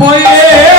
বয়ে